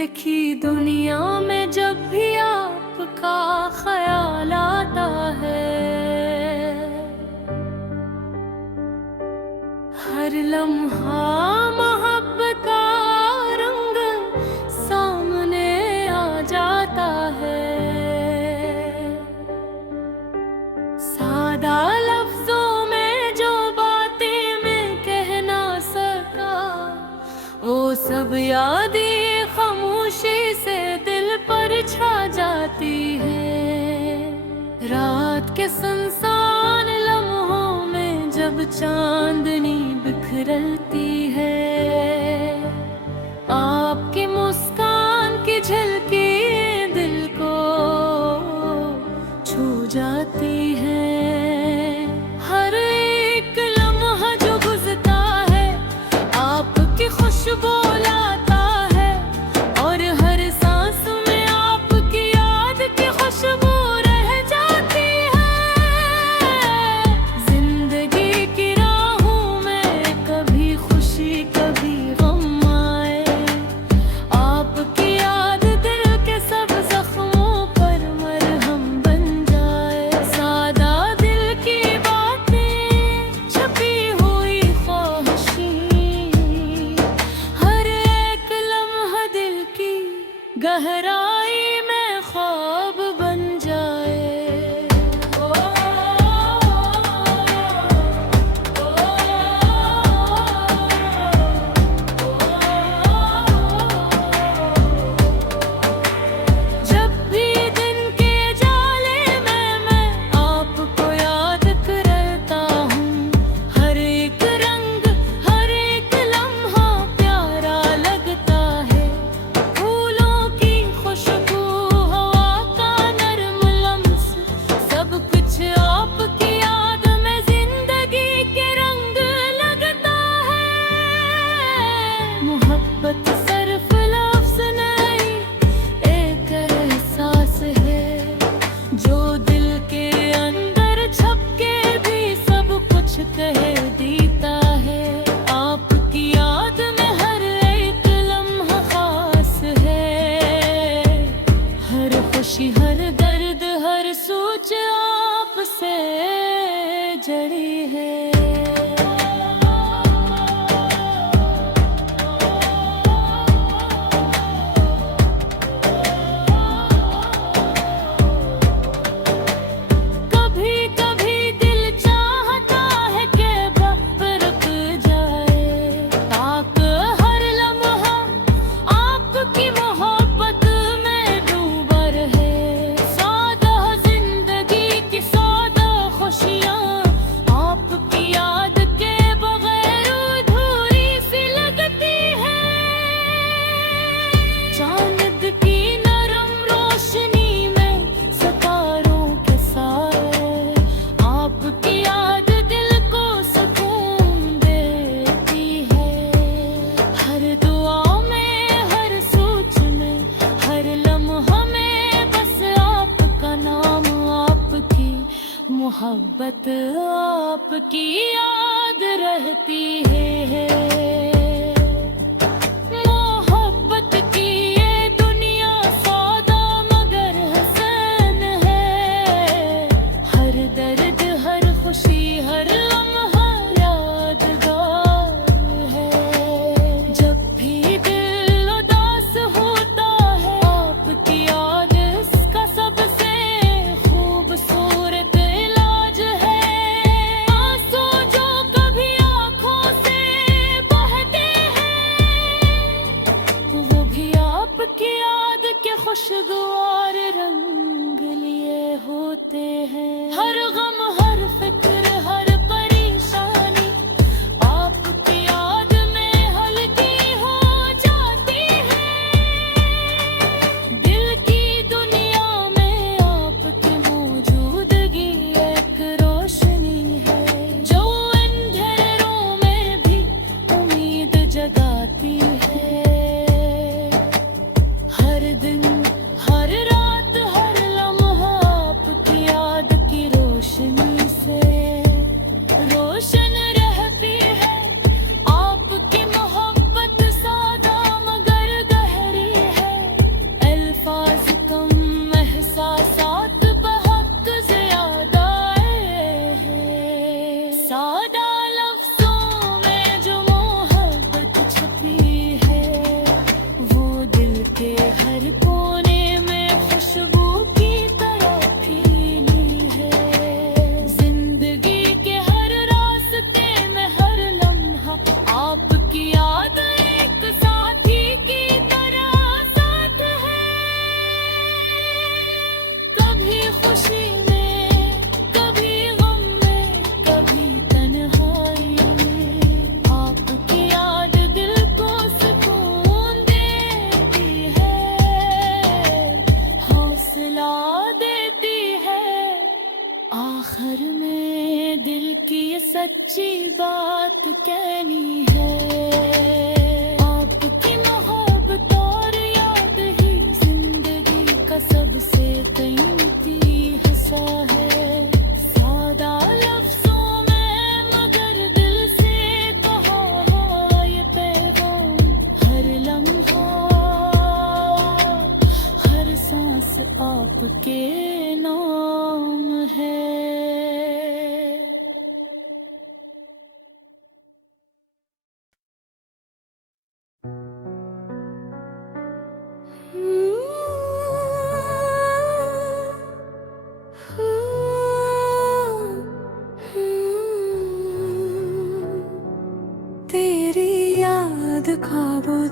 दिल की दुनिया में जब भी आपका ख्याल आता है, हर लम्हा मोहब्बत का रंग सामने आ जाता है। सादा लफ्जों में जो बातें मैं कह ना सका, वो सब यादें खामोशी से दिल पर छा जाती है। रात के सुनसान लम्हों में जब चांदनी बिखरती है, आपकी मुस्कान की झलकी दिल को छू जाती है। हर एक लम्हा जो गुजरता है आपकी खुशबू लाता है, और हर सांस में आपकी याद की खुशबू रह जाती है। जिंदगी की राहों में कभी खुशी कभी गम आए, आपकी याद दिल के सब जख्मों पर मरहम बन जाए। सादा दिल की बातें छुपी हुई ख्वाहिशें, हर एक लम्हा दिल की गहराई में ख्वाब बन जाए। जब भी दिन के जाले में मैं आपको याद करता हूँ, हर एक रंग हर एक लम्हा प्यारा लगता है। फूलों की खुशबू, हवा का नरम लम्स, सब कुछ आपकी याद में जिंदगी के रंग लगता है। मोहब्बत सिर्फ लफ्ज़ नहीं, एक एहसास है जो दिल के अंदर छप के भी सब कुछ कह देता है। आपकी याद में हर एक लम्हा खास है, हर खुशी हर दर्द हर सोच आपसे जड़ी है। कभी कभी दिल चाहता है कि वक्त रुक जाए, ताकि हर लम्हा आपकी मोहब्बत में डूबा रहे। सादा जिंदगी की सादा खुशियाँ आपकी याद के बगैर अधूरी सी लगती है। चांद की नरम रोशनी में सितारों के साए, आपकी याद दिल को सुकून देती है। हर दुआ में हर सोच में हर लम्हा में बस आपका नाम, आपकी मोहब्बत आपकी याद रहती है। मोहब्बत की ये दुनिया सादा मगर हसन है, हर दर्द हर खुशी हर लम्हा यादगार है। जब भी दिल उदास होता है आपकी याद इसका सबसे खूबसूरत इलाज है। आंसू जो कभी आँखों से बह बात कहनी है। आपकी मोहब्बत और याद ही जिंदगी का सबसे कीमती हिस्सा है। सादा लफ्जों में मगर दिल से कहा हो ये पैगाम। हर लम्हा हर सांस आपके नाम है। तेरी याद ख्वाबों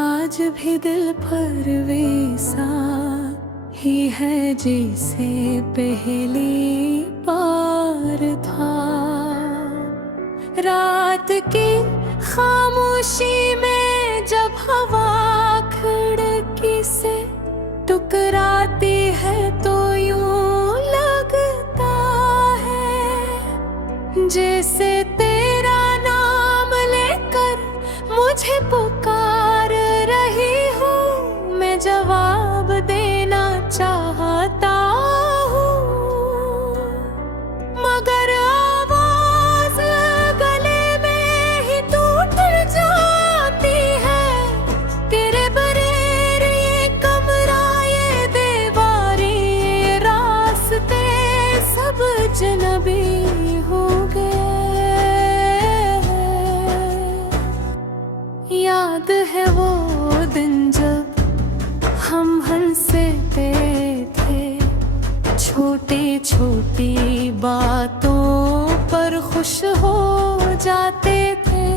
आज भी दिल पर वैसा ही है जैसे पहली बार था। रात की खामोशी में जब हवा खिड़की से टकराती है तो यूं लगता है जैसे तेरा नाम लेकर मुझे पुकार रही हूँ। मैं जवाब देना चाहता हूँ मगर आवाज गले में ही टूट जाती है। तेरे बगैर ये कमरा ये दीवारें ये रास्ते सब अजनबी हो गए। याद है वो दिन जब हम हंसते थे छोटी छोटी बातों पर खुश हो जाते थे।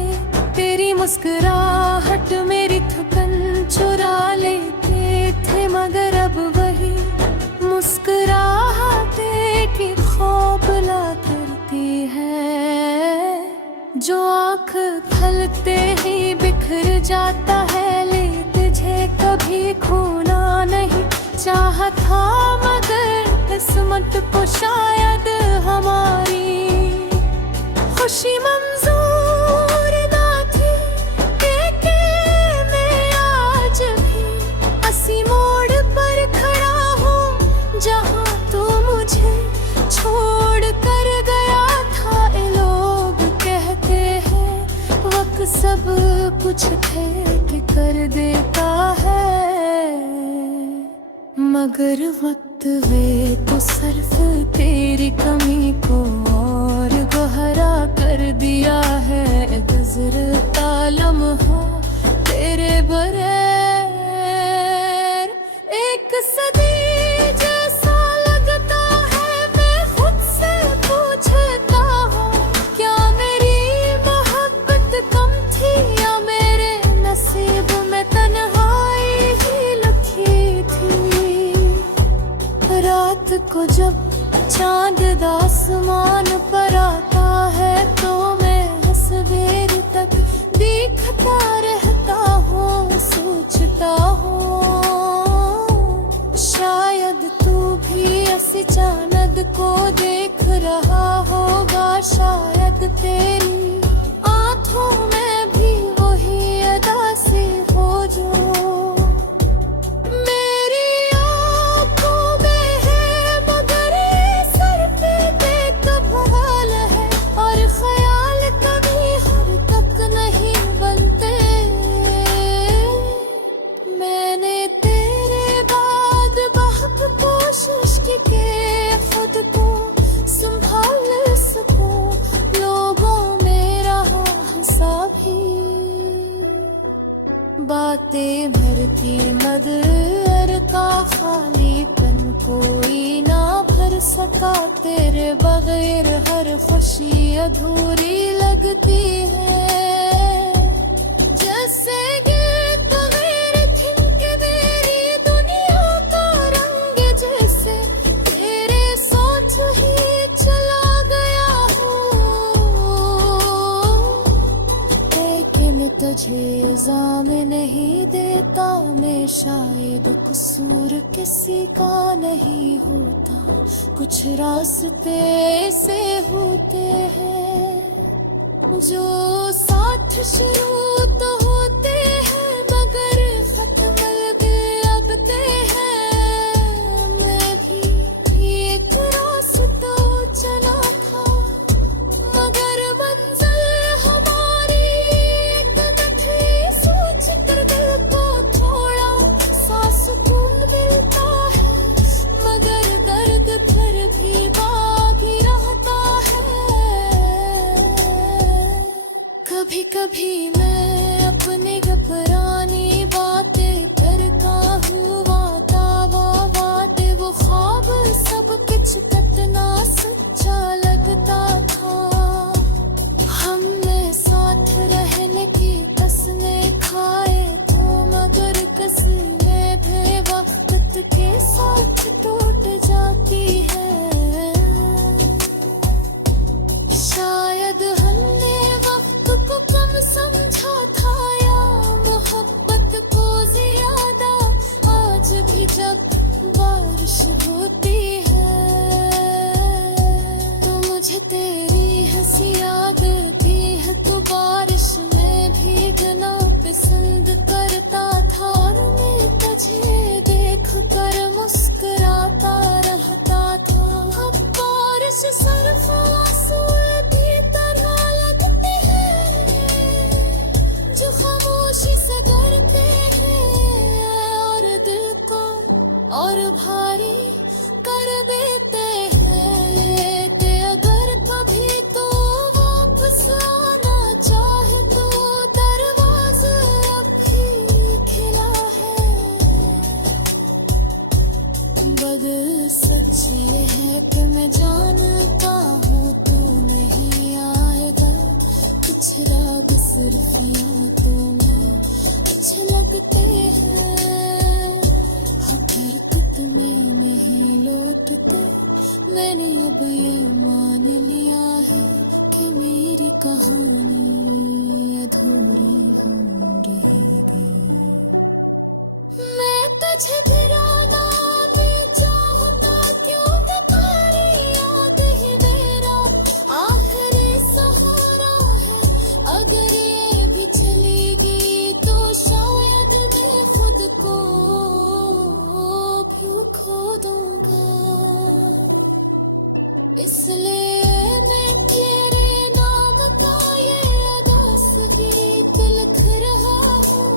तेरी मुस्कुराहट मेरी थकन चुरा लेते थे मगर अब वही मुस्कुराहटे की खौफला करती है। जो आँख खलते ही बिखर जाता है ले तुझे कभी खोना नहीं चाहा था मगर किस्मत को शायद हमारी खुशी मंजूर ना थी। के मैं आज भी असी मोड़ पर खड़ा हूँ जहाँ तू मुझे छोड़ कर गया था। ये लोग कहते हैं वक्त सब कुछ ठेक कर देता है मगर वक्त वे तो सिर्फ तेरी कमी को और गहरा कर दिया है। गुजरता लम्हा तेरे बगैर एक सदी जैसा लगता है। मैं खुद से पूछता हूँ क्या मेरी मोहब्बत कम थी या मेरे नसीब में तन्हाई ही लिखी थी। रात को जब चांद आसमान पर आता है तो मैं तस्वीर तक देखता रहता हूँ सोचता हूँ शायद तू भी ऐसी चांद को देख रहा होगा। शायद तेरी आँखों में भी वही अदा सी हो जो बातें भरती मदर का खालीपन कोई ना भर सका। तेरे बगैर हर खुशी अधूरी लगती है जैसे गीत गैर थिनके मेरी दुनिया का रंग जैसे तेरे सोच ही चला गया हूँ। लेकिन तुझे इल्जाम नहीं देता मैं शायद कसूर किसी का नहीं होता। कुछ रास्ते ऐसे होते हैं जो साथ शुरू तो होते हैं मगर खत्म अलग लगते हैं। मैं भी एक रास्ता चला था मगर मंजिल हमारी एक न थी। सोच कर दिल को थोड़ा सा सुकून मिलता है मगर दर्द फिर भी बाकी रहता है। कभी कभी मैं अपनी घबरानी बातें करता हुआ दावा वादे वो ख्वाब सब कुछ कितना सच्चा लगता था। हमने साथ रहने की कसमें खाए तो मगर कसमें भी वक्त के साथ टूट जाती है। शायद हमने वक्त को कम समझा था या मोहब्बत को ज्यादा। आज भी जब बारिश होती है तो मुझे तेरी हंसी याद आती है। तो बारिश में भीगना पसंद करता था और मैं तुझे देख कर मुस्कुराता रहता था। अब बारिश सिर्फ आंसू की तरह लगती है जो खामोशी से करते हैं और दिल को और भारी कर देते हैं। ते अगर कभी तो वापस आना चाहे तो दरवाजा अब भी खिला है। बद सच ये है कि मैं जानता हूँ तू नहीं आएगा। कुछ राग सिर्फ यादों में अच्छे लगते हैं हरकत में नहीं लौटते। मैंने अब ये मान लिया है कि मेरी कहानी अधूरी हो रहेगी। मैं तुझे गिराना भी चाहता क्यों तुम्हारी याद ही मेरा आखिरी सहारा है। अगर ये भी चली गई तो शायद मैं खुद को भी खो दूंगा। इसलिए मैं तेरे नाम का ये अदास गीत लिख रहा हूँ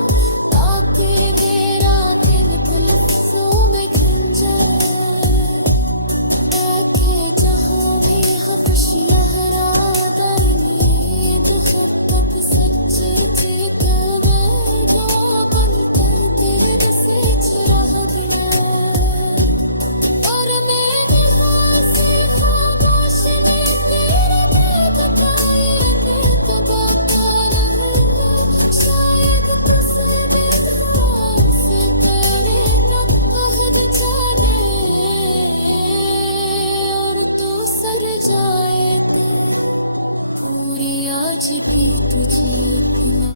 ताकि मेरा दिल लफ्ज़ों में खिल जाए। ताकि जहाँ भी खुशियाँ हरा दायनी जो हक़ सच्चे थे कवे जो बन कर तेरे से चुरा दिया। और मैंने हासिल खामोश में तेरे बताए थे तो बता रहूँगा। शायद तस्वीर से करेगा अहद जाने और तू सर जाए तो पूरी आज भी तुझे इतना